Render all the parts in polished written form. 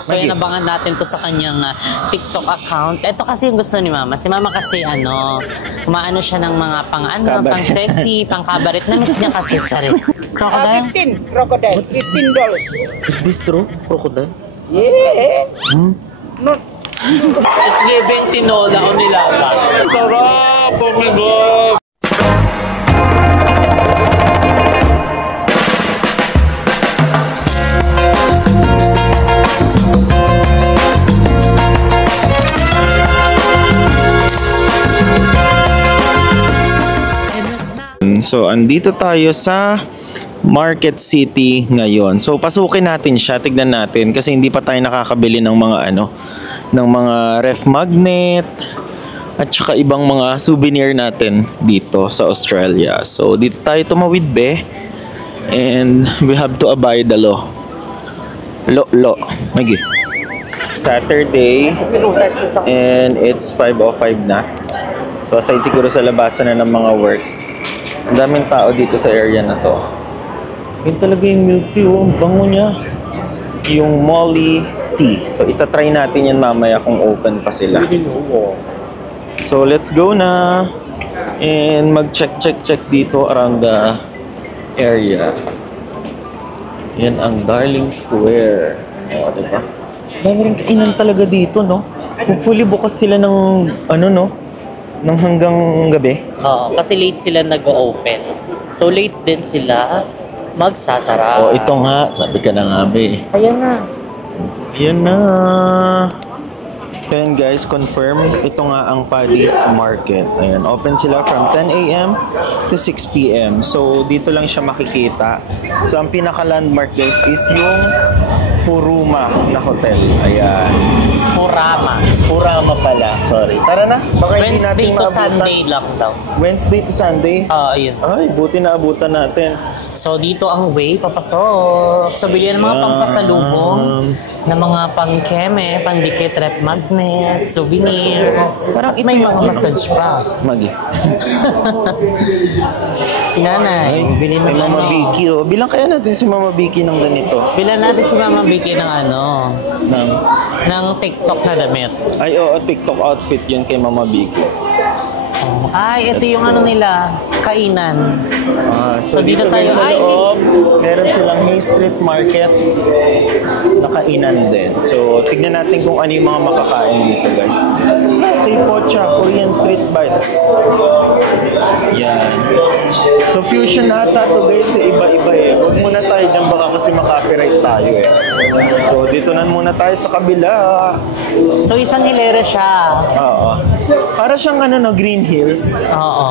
So, inabangan natin to sa kanyang TikTok account. Ito kasi yung gusto ni Mama. Si Mama kasi, umaano siya ng mga pang sexy, pang cabaret. Na-miss niya kasi, charit. Crocodile? 15 crocodile. $15. Is this true? Crocodile? Yeah. Not. It's giving tinola o nilaga. Sarap! Oh my God! So, andito tayo sa Market City ngayon. So, pasukin natin siya, tignan natin kasi hindi pa tayo nakakabili ng mga ng mga ref magnet at saka ibang mga souvenir natin dito sa Australia. So, dito tayo tumawid be and we have to abide the law. Magi. Saturday and it's 5:05 na. So, aside siguro sa labasan na ng mga work. Ang daming tao dito sa area na to. Yun talaga yung milk tea, oh. Ang bango niya. Yung Molly tea. So, itatry natin yan mamaya kung open pa sila. So, let's go na. And mag-check dito around the area. Yan ang Darling Square. O, diba? Dami rin kainan talaga dito, no? Hopefully, bukas sila ng, ng hanggang gabi. Oo, kasi late sila nag-open. So, late din sila magsasara. Oh, ito nga. Sabi ka na nga, be. Ayan na. Ayan na. Ayan guys, confirm. Ito nga ang Paddy's Market. Ayan, open sila from 10 a.m. to 6 p.m. So, dito lang siya makikita. So, ang pinaka-landmark guys is yung Furuma na hotel. Ayan. Furama pala. Sorry. Tara na. Baka Wednesday to Sunday lockdown. Wednesday to Sunday? Ayun. Ay, buti na abutan natin. So, dito ang way, papasok. So, bilihan ng mga pangpasalubong, na mga pang-keme, pang-dikit, rep magnet, souvenir. Parang may mga massage pa. Magi. Si Nanay, bilhin mo Mama Vicky, oh. Bilang kaya natin si Mama Vicky ng ganito. Bilan natin si Mama Vicky ng ng TikTok na damit. Ay, oo, TikTok outfit yun kay Mama Vicky. Ay, ito yung nila, kainan. So dito tayo sa loob, meron silang Hay Street Market na kainan din. So, tignan natin kung ano yung mga makakain dito, guys. Latte Pocha, Korean Street Bites. Yan. So, fusion ata to guys, iba-iba eh. Huwag muna tayo dyan, baka kasi makapiright tayo eh. So, dito na muna tayo sa kabila. So, isang hilera siya. Oo. Para siyang Green Hills. Oo.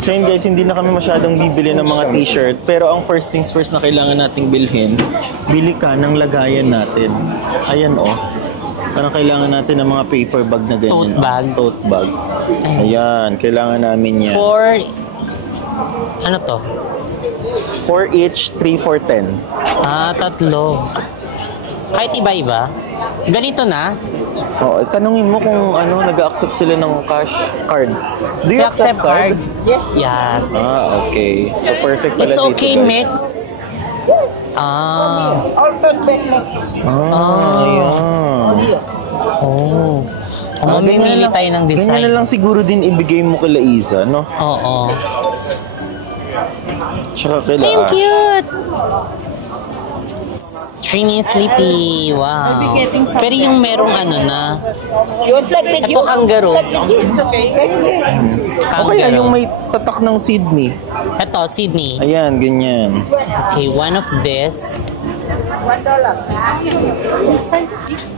So yun guys, hindi na kami masyadong bibili ng mga t-shirt. Pero ang first things first na kailangan nating bilhin, bili ka ng lagayan natin. Ayan oh. Parang kailangan natin ng mga paper bag na ganyan. Tote bag. Tote bag. Ayan, kailangan namin yan. Ano to? 4 each, 3 for 10. Tatlo. Kahit iba-iba? Ganito na? Oh, tanungin mo kung nag-accept sila ng cash card. Do you accept card? Yes. Okay. So perfect pala It's dito, okay, guys. mix. All tote bag mix. Ayan. Mamimili tayo ng design. Ganyan na lang siguro din ibigay mo kila Isa, no? Oo. Tsaka kila Ay, cute! Trini Sleepy. Wow. Pero yung merong na. You would like Ito kangaroo. It's okay. O kaya yung may tatak ng Sydney. Ito, Sydney. Ayan, ganyan. Okay, one of this. $1.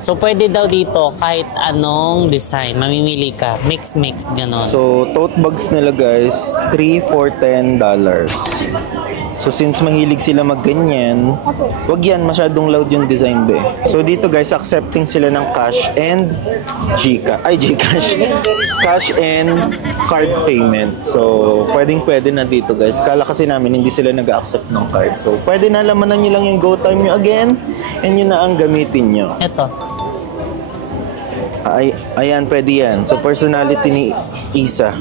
So, pwede daw dito kahit anong design. Mamimili ka. Mix, ganon. So, tote bags nila guys, 3 for $10. So, since mahilig sila magganyan, wag yan, masyadong loud yung design be. So, dito guys, accepting sila ng cash and Gcash. Cash and card payment. So, pwede na dito guys. Kala kasi namin hindi sila nag-accept ng card. So, pwede na lamanan nyo lang yung GoTime nyo again and yun na ang gamitin nyo. Ito. Ayan, pwede yan. So, personality ni Isa.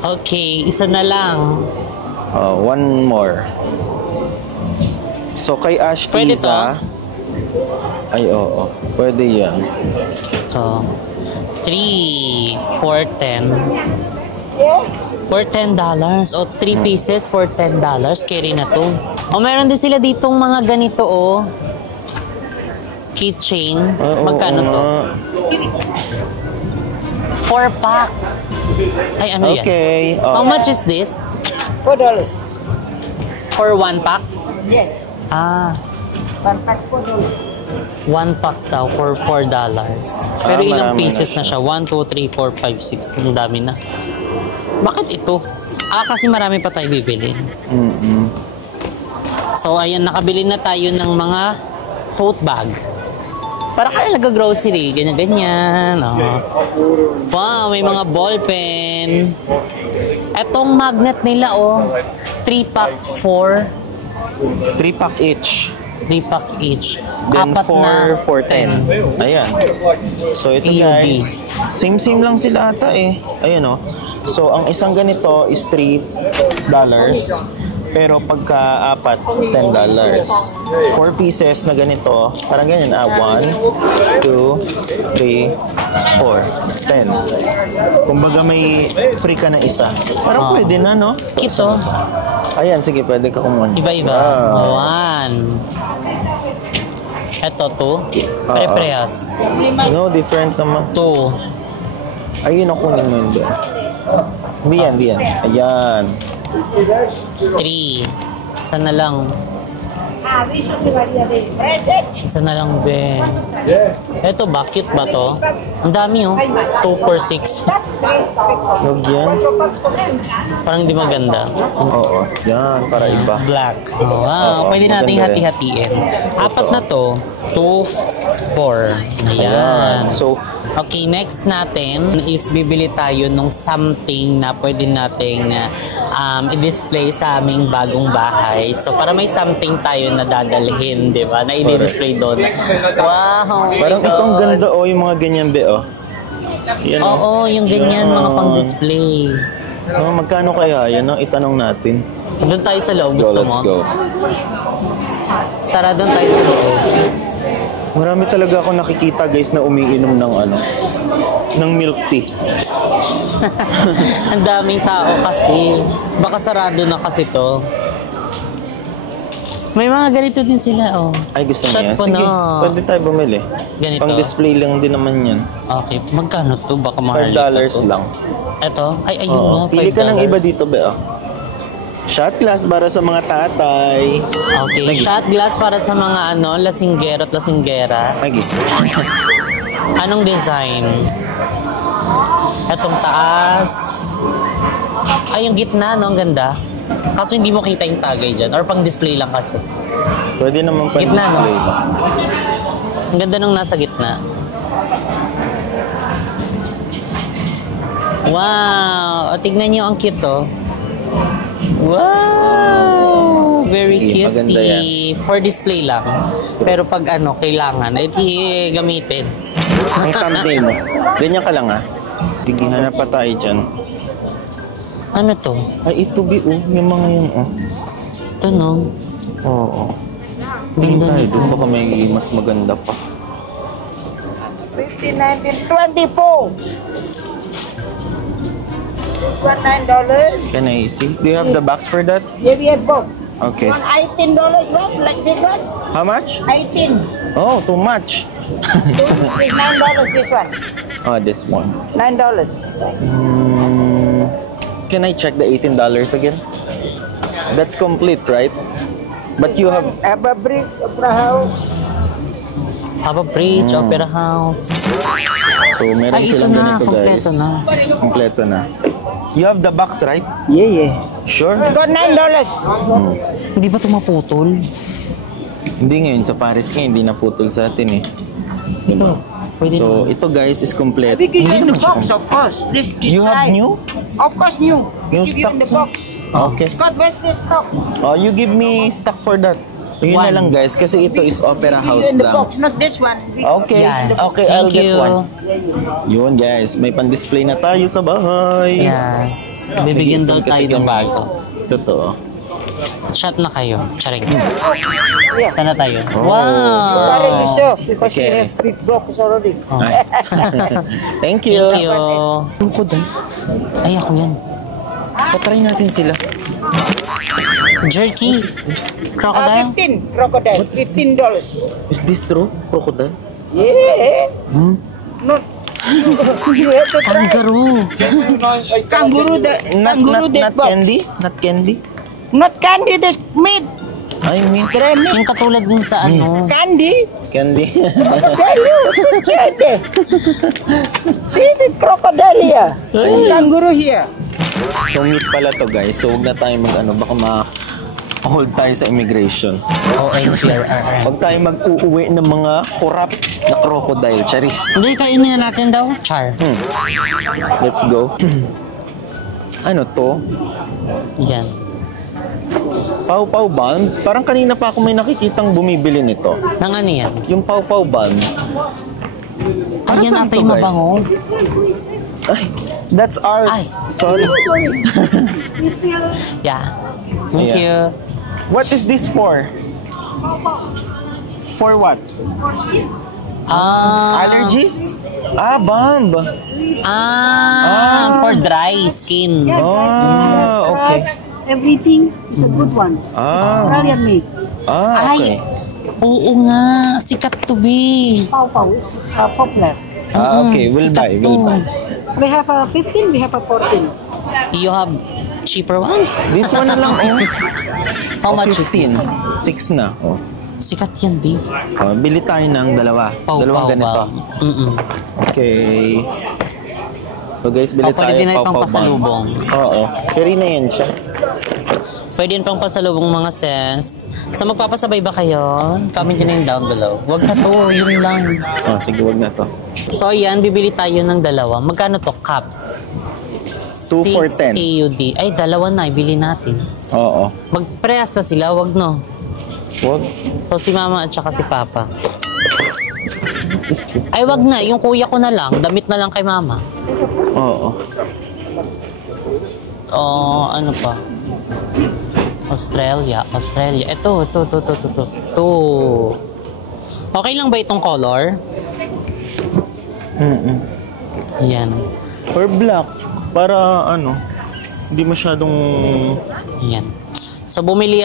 Okay, isa na lang. One more. So, So, kay Ash Pwede Tiza... Ay, oo. Pwede yan. So, 3 for 10. Yes. For $10. O, 3 pieces for $10. Carry na to. O, meron din sila ditong mga ganito, o. Keychain. Magkano to? 4 pack. Ay, ano yan? Okay. How much is this? $4. For 1 pack? Yes. Ah, 1 pack $4. 1 pack daw for $4. Pero ilang marami pieces na na siya? 1, 2, 3, 4, 5, 6. Ang dami na. Bakit ito? Kasi marami pa tayo bibili. So, ayan, nakabili na tayo ng mga tote bag. Para kaya nag-grocery. Ganyan-ganyan. Oh. Wow, may mga ballpen. Etong magnet nila, 3 pack 4. 3 pack each. 3 pack each. Then Apat na 4 for 10. Ayan. So ito EUD. guys, same lang sila ata eh. Ayun oh. So ang isang ganito is $3. Pero pagka apat, $10. 4 pieces na ganito, parang ganyan 1, 2, 3, 4, 10. Kumbaga may free ka na isa. Parang pwede na, no? Ito. Ayan, sige, pwede ka kumuha. Iba-iba. Wow. 1. Ito, 2. Pare-parehas. No, different naman. 2. Ayun ang kunin mo yun doon. Diyan. Ayan. 3. Isa na lang. Isa na lang, Ben. Ito ba? Cute ba to? Ang dami, 2 for 6. Huwag yan. Parang di maganda. Oo. Yan, para iba. Black. Oh, wow. Oo, Pwede nating maganda rin. hati-hatiin. Apat na to. 2, 4. Ayan. So, Okay, next natin is bibili tayo ng something na pwede nating i-display sa aming bagong bahay. So, para may something tayo na dadalhin, di ba? Na i-display doon. Wow! Oh my parang God. itong ganda yung mga ganyan be Yan Oo, yung ganyan, mga pang-display. Magkano kaya yan? Itanong natin. Doon tayo sa loob, gusto mo? Let's go. Tara, doon tayo sa loob. Marami talaga ako nakikita guys na umiinom ng milk tea. Ang daming tao kasi. Baka sarado na kasi to. May mga ganito din sila, Ay, gusto Shot niya. po Sige, na. pwede tayo bumili. Ganito. Pang-display lang din naman yan. Okay, magkano to? Baka mahal $5 lang. Ito? Ay, ayun Oo. na, $5. Pili ka ng iba dito be Shot glass para sa mga tatay. Okay, shot glass para sa mga lasinggero at lasinggera. Lagi. Anong design? Etong taas. Ay, yung gitna, Ang ganda. Kaso hindi mo kita yung tagay dyan. Or pang-display lang kasi. Pwede naman Gitna, pang-display lang. Ang ganda nung nasa gitna. Wow! O, tignan nyo ang cute, Wow! Very Sige, cutesy. maganda For display lang. Pero pag kailangan, gamitin. Ang thumbnail mo. Ganyan ka lang Sige, hanap pa tayo dyan. Ano to? Ay, ito yung mga yun Ito, no? Oo. Tingin Ganda tayo nito. doon, baka may mas maganda pa. 15, 19, 24. This one $9. Can I see? Do you have the box for that? Yeah, we have both. Okay. One $18 one, like this one. How much? 18. Oh, too much. This $9 this one. Oh, this one. $9. Can I check the $18 again? That's complete, right? But you have... Abba Bridge, Opera House. Haba Bridge, Opera House. So, meron Ay, ito silang na. ganito, guys. Kompleto na. Kompleto na. You have the box, right? Yeah. Sure? It's got $9. Hindi ba ito maputol? Hindi ngayon, sa Paris ngayon, hindi naputol sa atin Ito. Pwede So, naman. ito guys is complete. We give you in the naman siya box, of course. This You have type. new? Of course, new. New Give you in stock? the box. Okay. Scott, where's this stock? Oh, you give me stock for that. Yun na One. lang guys, kasi ito is Opera Give you House in the lang. box, not this one. Okay, Yan. okay, I'll Thank get you. one. Yun guys, may pan-display na tayo sa bahay. Yes. Bibigyan daw Kasi tayo ng kami- bago. Totoo. Shot na kayo. Charing. Sana tayo. Oh, Sorry, Wow! sir, because Okay. you have big box already. Ay. Thank you. Thank you. Crocodile. Ay, ako yan. Patry natin sila. Jerky. Crocodile. 15 crocodile, $15. Is this true? Crocodile? Yeah. Not. You have to try. Kangaroo. Kangaroo, kangaroo Not dead box. candy? Not candy? Not candy, this meat. Ay, meat. Try meat. Yung katulad din sa ano. Candy. Candy. Tell you, check it. See the crocodile here. Kangaroo here. So, meat pala to, guys. So, huwag na tayo baka ma-hold tayo sa immigration. OMGRR. Huwag tayo mag-uuwi ng mga corrupt na crocodile. Charis. Hindi, kainin na natin daw. Char. Let's go. Ano to? Yan. Pau-pau balm? Parang kanina pa ako may nakikitang bumibili nito. Nang ano yan? Yung pau-pau balm. Para Ayan saan ata to, yung guys? mabango. Ay, that's ours. Ay. Sorry. Yeah. Thank Ayan. you. What is this for? For what? Allergies? Ah, balm. For dry skin. Oh, okay. Everything is a good one. Ah, Australian made. okay. Oo nga. Sikat to be. Pau Pau is popular. Okay, we'll buy, Sikat we'll to. buy. We have a 15, we have a 14. You have cheaper ones? This one na lang, oh. How much is 15. this? 6 na, oh. Sikat yan, B. Bili tayo ng dalawa. Dalawang ganito. Okay. So guys, bili Pwede tayo din ay pau-pau pang balm. pasalubong. Oo. Carry na yan siya. Pwede yun pang pasalubong mga sis. So magpapasabay ba kayo? Comment nyo na yung down below. Huwag na to, yun lang. Oh, sige, wag na to. So ayan, bibili tayo ng dalawa. Magkano to? Cups. 2 for 6 10. AUD. Ay, dalawa na, ibili natin. Oo. Magprehas na sila, wag no. Wag. So si mama at saka si papa. Ay, wag na. Yung kuya ko na lang. Damit na lang kay mama. Oo. Ano pa? Australia. Ito. Okay lang ba itong color? Yan. Or black. Para hindi masyadong... Yan. So bumili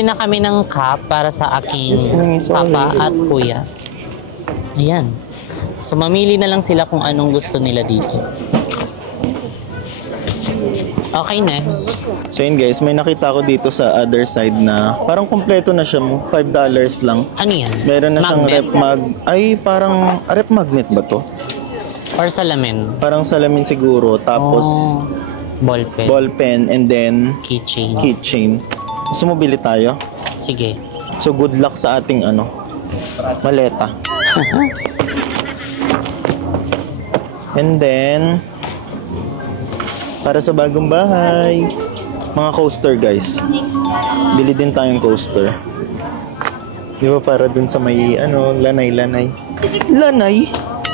na kami ng cup para sa aking papa at kuya. Ayan. So mamili na lang sila kung anong gusto nila dito. Okay, next. So yun guys, may nakita ko dito sa other side na parang kompleto na siya mo. $5 lang. Ano yan? Meron na siyang Magnet? rep mag... Ay, parang rep magnet ba to? Or salamin? Parang salamin siguro. Tapos Ballpen. ballpen and then Keychain. keychain. Gusto mo bili tayo? Sige. So good luck sa ating maleta. And then para sa bagong bahay, mga coaster guys. Bili din tayong coaster. Di ba para dun sa may lanay. Lanay?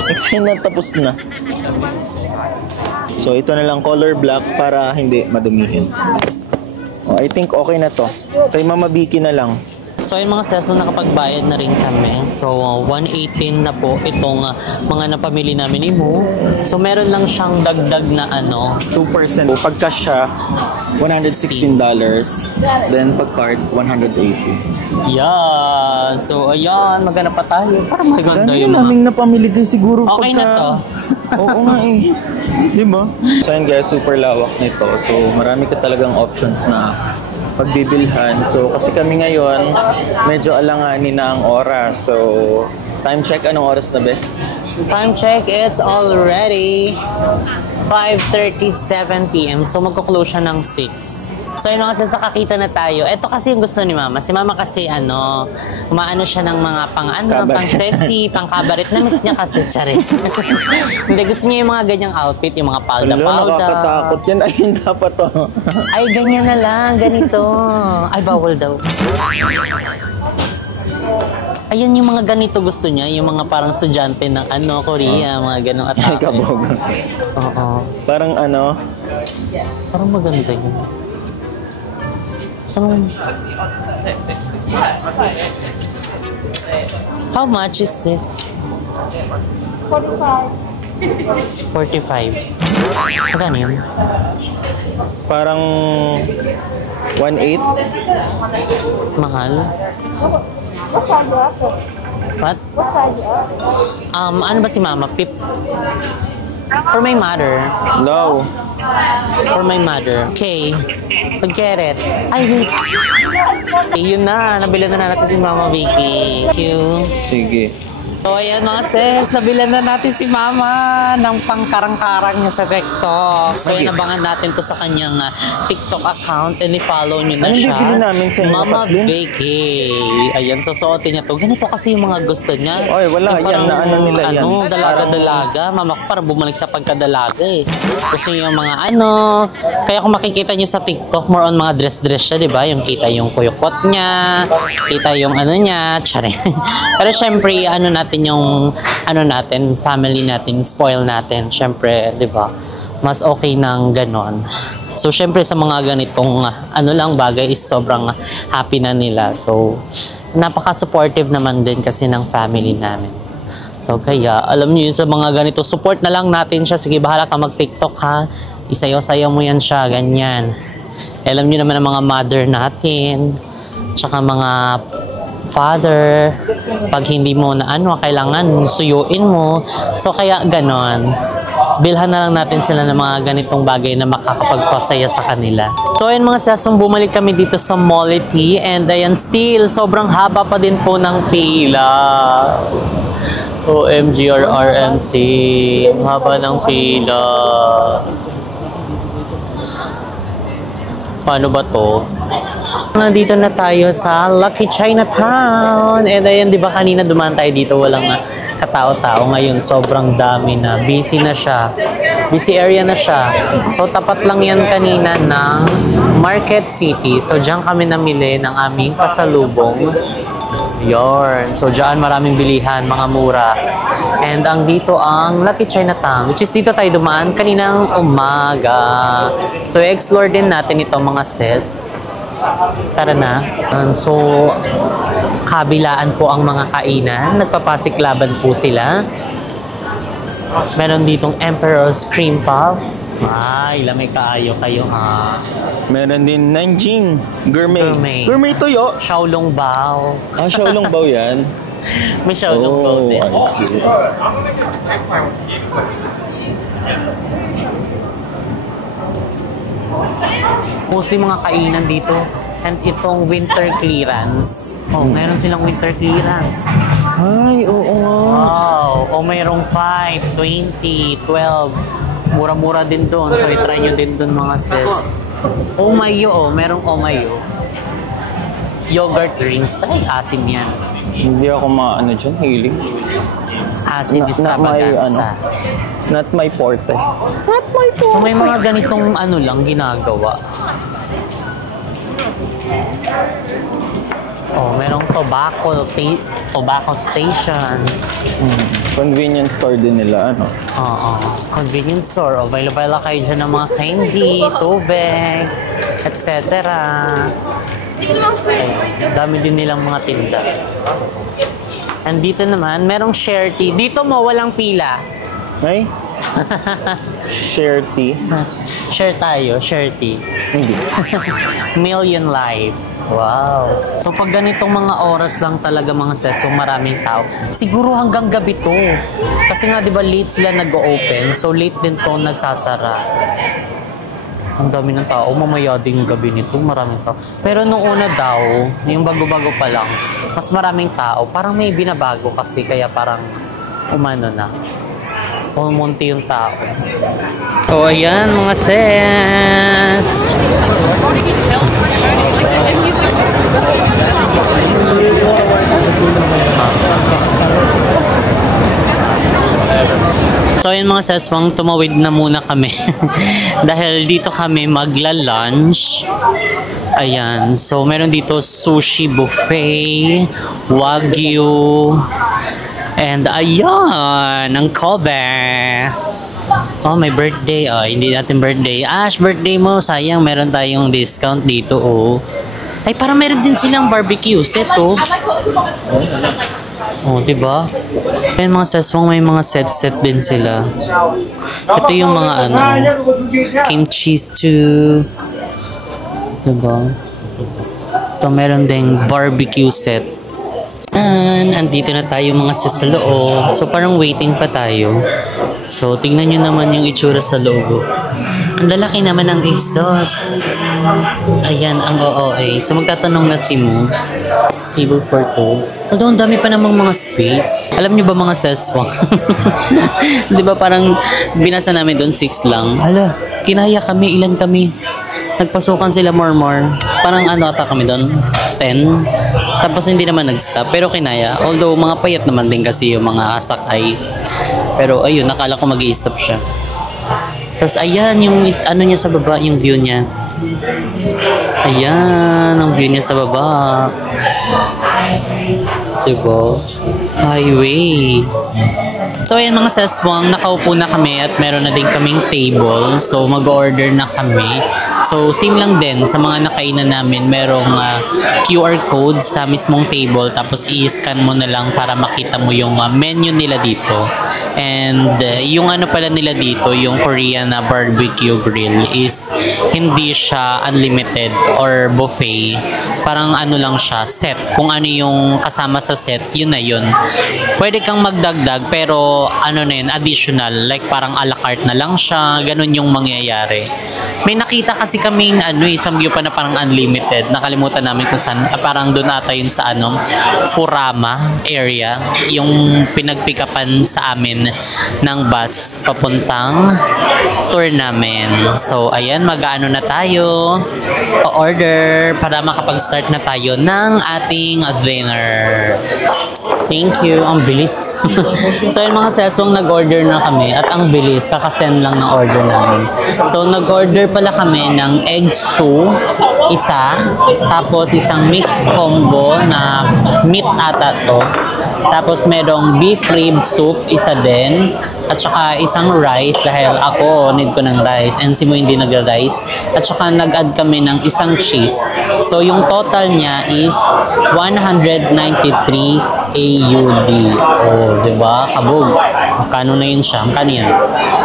Eksena tapos na. So ito na lang color black para hindi madumihin. Oh, I think okay na to. Kay Mama Vicky na lang. So yung mga sis, nakapagbayad na rin kami. So 118 na po itong mga napamili namin ni Mo. So meron lang siyang dagdag na 2%. Pag cash siya, $116. Then pag card, $180. Yeah. So ayan, maghanap pa tayo. Parang maganda Dami yung naming napamili din siguro Okay na to. Oo nga eh. Di ba? So yun guys, super lawak nito. So marami ka talagang options na pagbibilhan. So kasi kami ngayon, medyo alanganin na ang oras. So time check, anong oras na be? Time check, it's already 5:37 PM. So magko-close siya ng 6. So yun mga sis, nakakita na tayo. Ito kasi yung gusto ni Mama. Si Mama kasi umaano siya ng mga Cabaret. pang sexy, pang cabaret. Na-miss niya kasi, charit. Hindi, gusto niya yung mga ganyang outfit, yung mga palda-palda. Nakakatakot yan. Ayun dapat to. Ay, ganyan na lang, ganito. Ay, bawal daw. Ayan yung mga ganito gusto niya, yung mga parang estudyante ng Korea, mga ganong Ay, atake. kabog. Oo. Parang Parang maganda yun. naman. How much is this? 45. 45. Magkano yun? Parang 1/8. Mahal? What? Ano ba si Mama? Pip? For my mother. No. For my mother. Okay. Pag-get it. Ay, wait. Yun na. Nabila na natin si Mama Vicky. Thank you. Sige. So, ayan mga sis, nabilan na natin si Mama ng pangkarang-karang niya sa TikTok. So, inabangan natin to sa kanyang TikTok account and i-follow nyo na Anong siya. bibili namin sa inyo, Mama Kathleen? Vicky. Ayan, susuotin niya to. Ganito kasi yung mga gusto niya. Oy, wala. Yung Yan, na ano nila yan. Dalaga-dalaga. Mama ko parang bumalik sa pagkadalaga eh. Gusto niya yung mga Kaya kung makikita niyo sa TikTok, more on mga dress-dress siya, di ba? Yung kita yung kuyukot niya, kita yung niya, tsari. Pero syempre, natin yung natin, family natin, spoil natin. Syempre, 'di ba? Mas okay nang ganon. So syempre sa mga ganitong lang bagay is sobrang happy na nila. So napaka-supportive naman din kasi ng family namin. So kaya alam niyo sa mga ganito, support na lang natin siya. Sige, bahala ka mag-TikTok ha. Isayaw-sayaw mo yan siya, ganyan. Alam niyo naman ang mga mother natin, tsaka mga father, pag hindi mo na kailangan suyuin mo. So kaya ganon, bilhan na lang natin sila ng mga ganitong bagay na makakapagpasaya sa kanila. So ayun mga sasong, bumalik kami dito sa Mollity and ayan, still sobrang haba pa din po ng pila. OMG RMC, ang haba ng pila. Paano ba to? Nandito na tayo sa Lucky Chinatown. And ayan, di ba kanina dumaan tayo dito, walang katao-tao. Ngayon, sobrang dami na. Busy na siya. Busy area na siya. So, tapat lang yan kanina ng Market City. So, diyan kami namili ng aming pasalubong. Yorn. So, diyan maraming bilihan, mga mura. And ang dito ang Lucky Chinatown, which is dito tayo dumaan kaninang umaga. So, explore din natin ito mga sis. Tara na. So, kabilaan po ang mga kainan. Nagpapasiklaban po sila. Meron ditong Emperor's Cream Puff. Ay, lamay kaayo kayo ha. Meron din Nanjing Gourmet. Gourmet tuyo. Xiaolong Bao. Xiaolong Bao yan. May Xiaolong Bao din. I see. Mostly mga kainan dito. And itong winter clearance. Oh, meron silang winter clearance. Ay, oo nga. Wow. O mayroong 5, 20, 12. Mura-mura din doon. So, itry nyo din doon mga sis. Omayo, merong omayo. Yogurt drinks. Ay, asim yan. Hindi ako maano dyan, hiling. Asim extravaganza. Not my forte. Not my forte. So, may mga ganitong lang ginagawa. Oh, merong tobacco station. Convenience store din nila, Oo. Convenience store. Available lang kayo dyan ng mga candy, tubig, etc. Dami din nilang mga tinda. And dito naman, merong share tea. Dito mo, walang pila. Ay? Share tea? Share tayo, share tea. Hindi. Million Life. Wow. So pag ganitong mga oras lang talaga mga sis, so maraming tao. Siguro hanggang gabi to. Kasi nga 'di ba late sila nag-open, so late din to nagsasara. Ang dami ng tao, mamaya ding gabi nito, maraming tao. Pero nung una daw, yung bago-bago pa lang, mas maraming tao. Parang may binabago kasi kaya parang umano na. Pumunti yung tao. So ayan mga sis. So yun mga sis, tumawid na muna kami. Dahil dito kami magla-lunch. Ayan. So meron dito sushi buffet, wagyu, and ayan, ang Kobe. Oh, may birthday. Oh, hindi natin birthday. Ash, birthday mo. Sayang, meron tayong discount dito, oh. Ay, parang meron din silang barbecue set, oh. Oh, diba? May mga seswang, may mga set din sila. Ito yung mga ano, kimchi stew. Diba? Ito meron ding barbecue set. And andito na tayo mga sis sa loob. So parang waiting pa tayo. So tingnan nyo naman yung itsura sa loob. Ang lalaki naman ng exhaust. Ayan ang OOA. So magtatanong na si Mo. Table for two. Although ang dami pa namang mga space. Alam niyo ba mga seswang? Di ba parang binasa namin doon 6 lang. Hala, kinaya kami. Ilan kami? Nagpasukan sila more. Parang ano ata kami doon? 10. Tapos hindi naman nag-stop. Pero kinaya. Although mga payat naman din kasi yung mga sakay. Pero ayun, nakala ko mag-i-stop siya. Tapos ayan yung ano niya sa baba, yung view niya. Ayan, ang view niya sa baba. Diba? Highway. So ayan mga seswang, nakaupo na kami at meron na din kaming table. So mag-order na kami. So same lang din sa mga nakainan namin, merong QR code sa mismong table, tapos i-scan mo na lang para makita mo yung menu nila dito. And yung ano pala nila dito, yung Korean barbecue grill is hindi siya unlimited or buffet. Parang ano lang siya, set. Kung ano yung kasama sa set, yun na yun. Pwede kang magdagdag pero ano na yun, additional. Like parang a la carte na lang siya, ganun yung mangyayari. May nakita kasi kaming samgyup pa na parang unlimited. Nakalimutan namin kung saan. Parang doon ata yun sa Furama area. Yung pinagpikapan sa amin ng bus papuntang tour namin. So, ayan, mag-ano na tayo. O-order para makapag-start na tayo ng ating dinner. Thank you. Ang bilis. So, yung mga seswang nag-order na kami at ang bilis. Kakasend lang ng order namin. So, nag-order pala kami ng eggs 2, isa, tapos isang mixed combo na meat ata to. Tapos merong beef rib soup, isa din. At saka isang rice dahil ako need ko ng rice and si Mo hindi nag-rice. At saka nag-add kami ng isang cheese. So yung total niya is 193 AUD. Oh, di ba? Kabog. Magkano na yun siya? Magkano yan?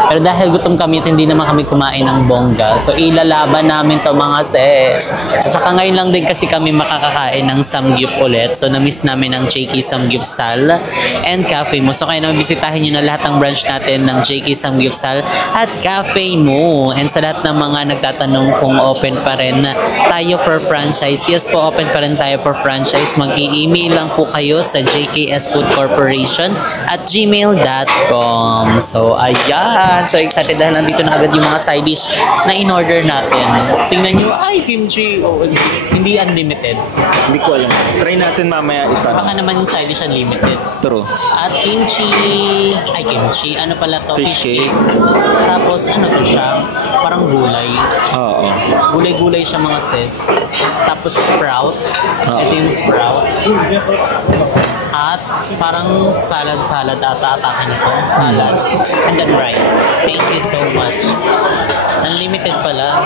Pero dahil gutom kami at hindi naman kami kumain ng bongga, so ilalaban namin to mga sis. At saka ngayon lang din kasi kami makakakain ng samgyup ulit. So na-miss namin ang JK Samgyupsal and Cafe Mo. So kaya naman bisitahin nyo na lahat ng branch natin ng JK Samgyupsal at Cafe Mo. And sa lahat ng mga nagtatanong kung open pa rin tayo for franchise, yes po, open pa rin tayo for franchise. Mag-i-email lang po kayo sa jksfoodcorporation@gmail.com. So ayan, so excited dahil nandito na agad yung mga side dish na in-order natin. Tingnan nyo, ay kimchi, oh, hindi unlimited. Hindi ko alam. Try natin mamaya itan. Baka naman yung side dish unlimited. True. At kimchi, ano pala to? Fish cake. Tapos ano to siya? Parang gulay. Oo. Gulay-gulay siya mga sis. Tapos sprout. Ito yung sprout. At parang salad ata-atakin ito. Salad. And then rice. Thank you so much. Unlimited pala.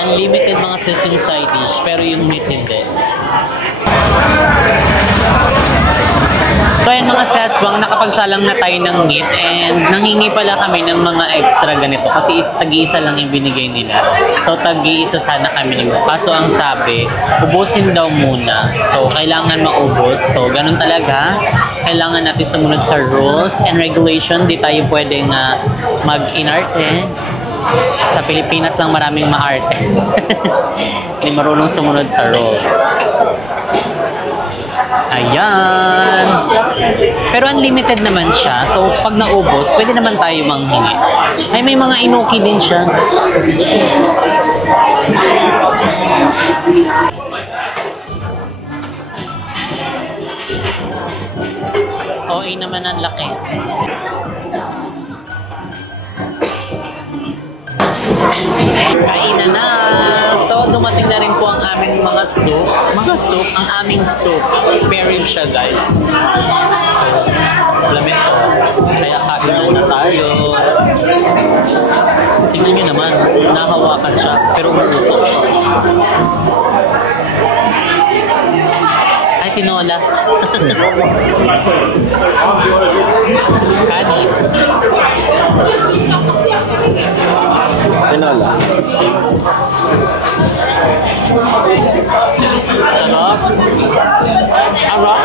Unlimited mga sis yung side dish, pero yung meat hindi. So ayan mga seswang, nakapagsalang na tayo ng meat and nanghingi pala kami ng mga extra ganito kasi tag-iisa lang yung binigay nila. So tag-iisa sana kami nito. Kaso ang sabi, ubusin daw muna. So kailangan maubos. So ganun talaga. Kailangan natin sumunod sa rules and regulation. Di tayo pwedeng mag-inarte. Sa Pilipinas lang maraming maarte. Hindi marunong sumunod sa rules. Ayan. Pero unlimited naman siya. So, pag naubos, pwede naman tayo manghingi. Ay, may mga inuki din siya. OA naman ang laki. Kainan na. So, dumating na rin po ang aming daming mga soup. Mga soup, ang aming soup. Spare rib siya, guys. Lamig ko. Kaya kain na tayo. Tingnan nyo naman, nahawakan siya, pero umuusok siya. Ay, tinola. Kanin. Tinola. Sarap. Sarap.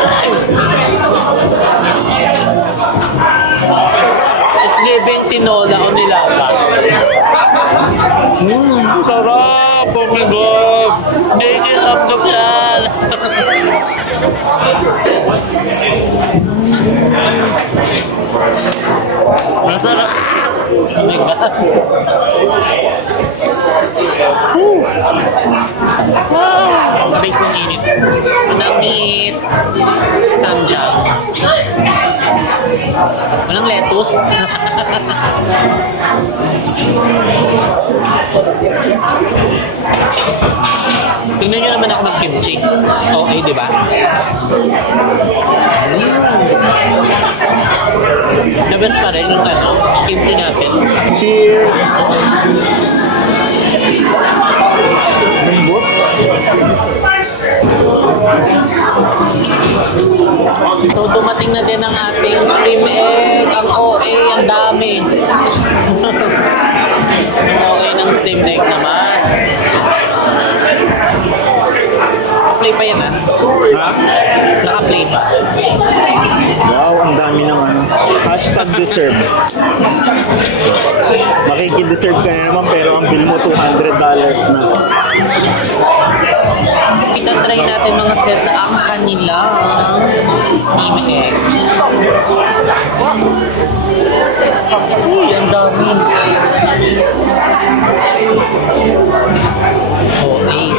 It's giving tinola o nilaga. Sarap. Oh my God. Bacon up the plan. Ang sarap. Oh my God. Wow! Sabay kong init. Manamit. Samjang. Walang lettuce. Tingnan nyo naman ako mag-kimchi. Okay, di ba? The best pa rin yung ano, kimchi natin. Cheers! So dumating na din ang ating stream egg. Ang OA, ang dami. Ang OA ng stream egg naman. Play pa yan ah. Ha? Naka-play pa. Wow, ang dami ng ano. Hashtag deserve. Makikideserve ka na naman pero ang bill mo $200 na. Itatry natin mga sis ang kanilang steam egg. Uy, ang dami. Okay.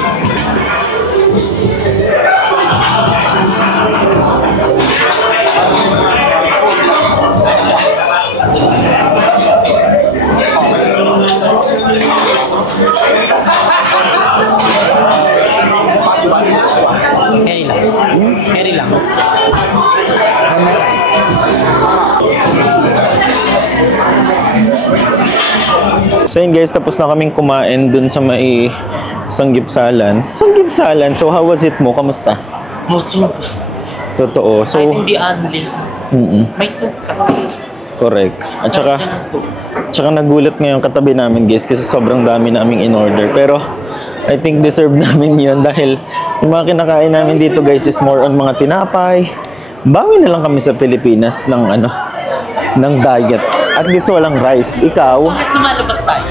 Carry lang. Carry lang. So yun guys, tapos na kaming kumain dun sa may Sanggipsalan. Sanggipsalan, so how was it mo? Kamusta? Muso. Totoo. So, Kahit hindi unli. May soup kasi. correct. At saka nagulat ngayon katabi namin guys kasi sobrang dami naming in-order. Pero I think deserve namin yun dahil yung mga kinakain namin dito guys is more on mga tinapay. Bawi na lang kami sa Pilipinas ng diet. At least walang rice. Ikaw? Bakit lumalabas tayo?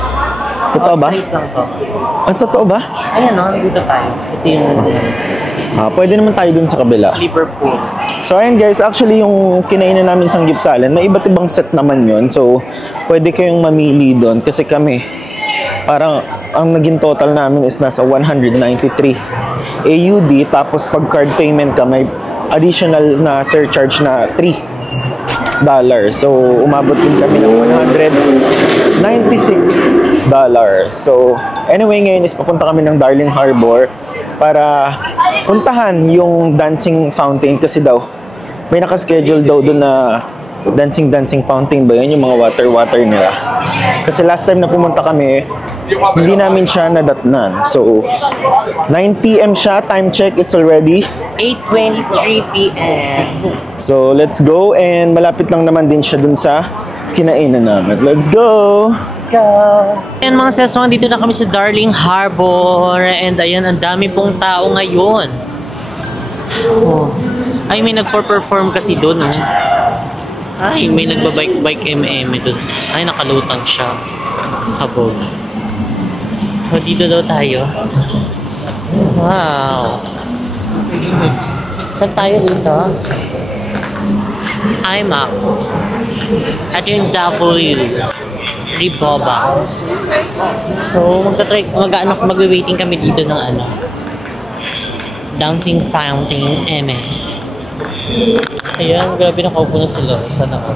Totoo ba? Straight lang to. Ah, totoo ba? Ayan o, dito tayo. Ito yung Pwede naman tayo dun sa kabila. Liverpool. So ayun guys, actually yung kinainan namin Sanggipsalan, may iba't ibang set naman yun. So pwede kayong mamili doon kasi kami, parang ang naging total namin is nasa 193 AUD. Tapos pag card payment ka, may additional na surcharge na $3. So umabot din kami ng $196. So anyway, ngayon is papunta kami ng Darling Harbor para puntahan yung dancing fountain kasi daw may nakaschedule daw doon na dancing fountain ba yun, yung mga water nila. Kasi last time na pumunta kami, hindi namin siya nadatnan. So 9 PM siya, time check, it's already 8:23 PM. So let's go, and malapit lang naman din siya dun sa kinainan namin. Let's go! Let's go! Ayan mga sesong, dito na kami sa Darling Harbor. And ayan, ang dami pong tao ngayon. Oh. Ay, may nagpo-perform kasi doon. Oh. Ay, may nagbabike-bike MM doon. Ay, nakalutang siya. Sabog. So, dito daw tayo. Wow! Saan tayo dito? IMAX. At yung W. Riboba. So, magwe-waiting kami dito ng dancing fountain, Ayan, grabe nakaupo na sila. Sana ako.